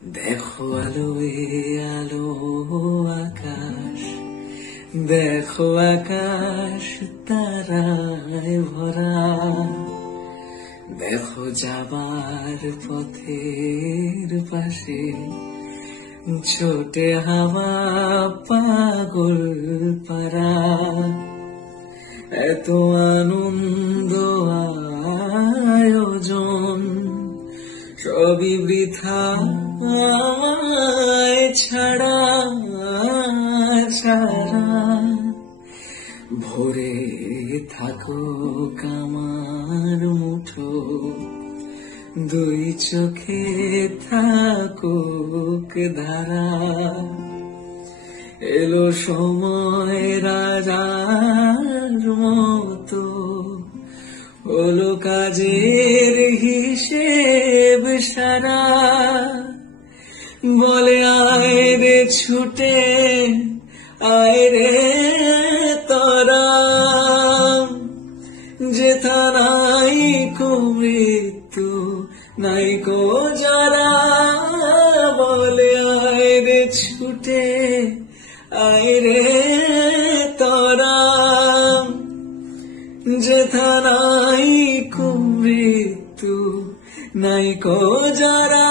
দেখো আলোয় আলো আকাশ, দেখো আকাশ তারায় ভরা, দেখো যাবার পথের পাশে ছোটে হাওয়া পাগল পারা। এত আনন্দ আয়োজন সবই বৃথা আমায় ছাড়া ছাড়া। ভরে থাকুক আমার মুঠো, দুই চোখে থাকুক ধারা। এলো সময় রাজার মতো, হলো কাজের হিসেব সারা। বলে আয় রে ছুটে আয় রে তোরা, যেথা নাই কো মৃত্যু নাই কো যারা। বলে আয় রে ছুটে আয় রে তোরা, যেথা নাই কো মৃত্যু নাই কো যারা।